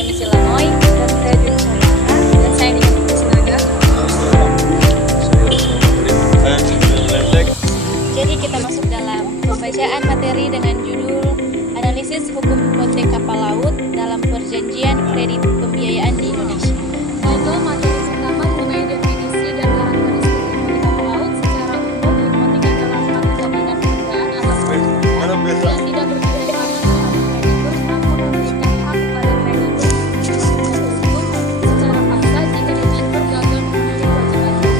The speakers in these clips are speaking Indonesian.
namanya Misi Lamoy. Dan saya Jun Samana. Dan saya Nika Sinaga. Jadi kita masuk dalam pembacaan materi dengan judul Analisis Hukum Hipotek Kapal Laut dalam Perjanjian Kredit Pembiayaan di Indonesia. Baiklah, materi pertama mengenai definisi dan karakteristik hipotek kapal laut. Secara umum, hipotek adalah suatu jaminan penundaan atas yang tidak berpihak terhadap kreditur tanpa memberikan hak kepada kreditur tersebut secara paksa jika debitur gagal memenuhi kewajibannya.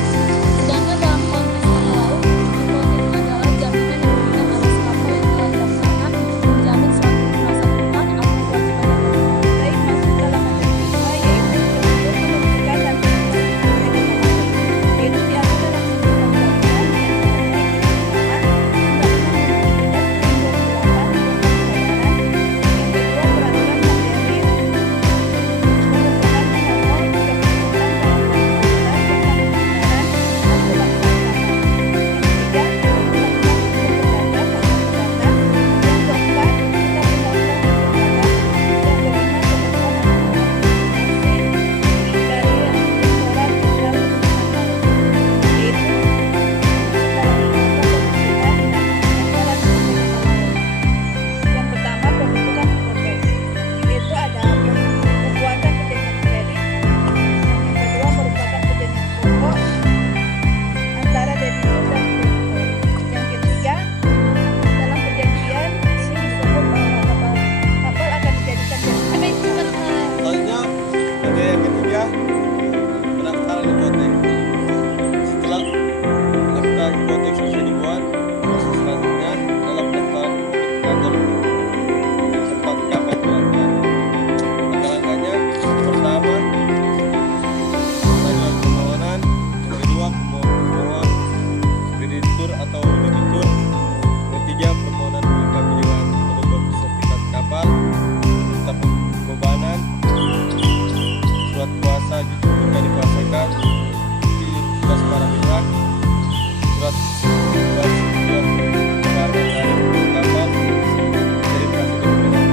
Sedangkan dalam konteks kapal laut, hipotek adalah jaminan yang diberikan atas kapal yang telah dilaksanakan menjamin suatu masa depan atau kewajiban yang baru. Baik, masuk dalam materi kedua, yaitu prosedur pembentukan dan pengurusan kredit kapal laut. Yaitu diatur dalam undang-undang yang yang pertama, pembentukan hipotek. Yaitu ada pembuatan perjanjian kredit. Yang kedua, merupakan perjanjian pokok antara debitur dan kreditur. Yang ketiga, dalam perjanjian ini disebut bahwa kapal akan dijadikan jaminan. Selanjutnya, materi yang ketiga, pendaftaran hipotek. Setelah daftar hipotek selesai dibuat, proses selanjutnya adalah pendaftaran kantor tempat kapal berangkat. Langkah-langkahnya, pertama, pengajuan permohonan, yang kedua, pemohon kreditur atau debitur, yang ketiga, permohonan pemilihan produk sertifikat kapal, serta pembebanan, surat kuasa jika dikuasakan, identitas para pihak, surat bebas tujuan penerbangan dari kapal, verifikasi dokumen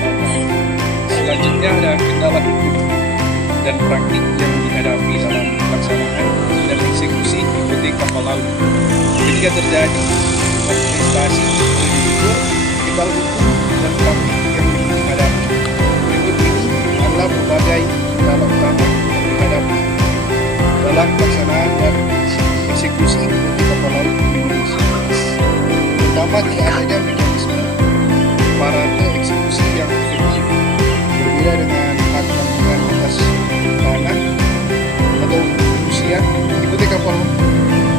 kapal. Selanjutnya ada kendala hukum dan praktik yang dihadapi dalam pelaksanaan dan eksekusi hipotek kapal laut. Ketika terjadi kontestasi kreditur, kendala hukum dan praktik yang dihadapi. Berikut ini adalah berbagai kendala utama yang dihadapi dalam pelaksanaan dan eksekusi hipotek kapal laut di Indonesia. Pertama, tidak adanya mekanisme parate eksekusi yang efektif. Berbeda dengan hak tanggungan atas tanah atau usia, hipotek kapal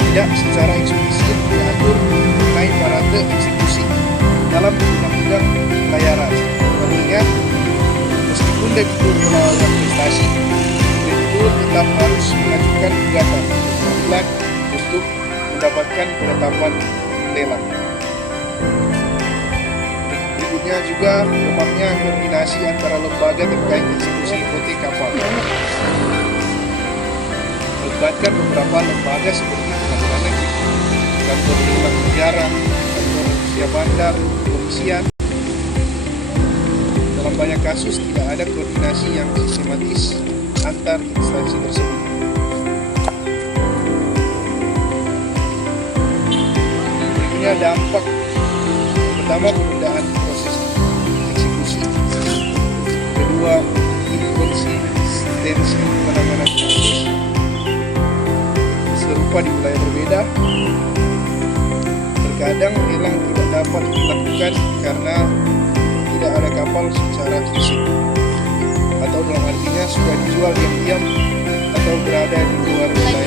tidak secara eksplisit diatur mengenai parate eksekusi dalam undang-undang pelayaran. Artinya, meskipun debitur melakukan prestasi, kreditur tetap harus mengajukan gugatan ke pengadilan untuk mendapatkan penetapan lelang. Berikutnya juga lemahnya koordinasi antara lembaga terkait eksekusi hipotek kapal. Melibatkan beberapa lembaga seperti pengadilan negeri, kantor lelang negara, kantor usia bandar, kepolisian. Dalam banyak kasus tidak ada koordinasi yang sistematis antar instansi tersebut. Berikutnya dampak. Pertama, penundaan proses eksekusi. Kedua, inkonsistensi penanganan kasus serupa di wilayah berbeda. Terkadang lelang tidak dapat dilakukan karena tidak ada kapal secara fisik, atau dalam artinya sudah dijual diam-diam atau berada di luar wilayah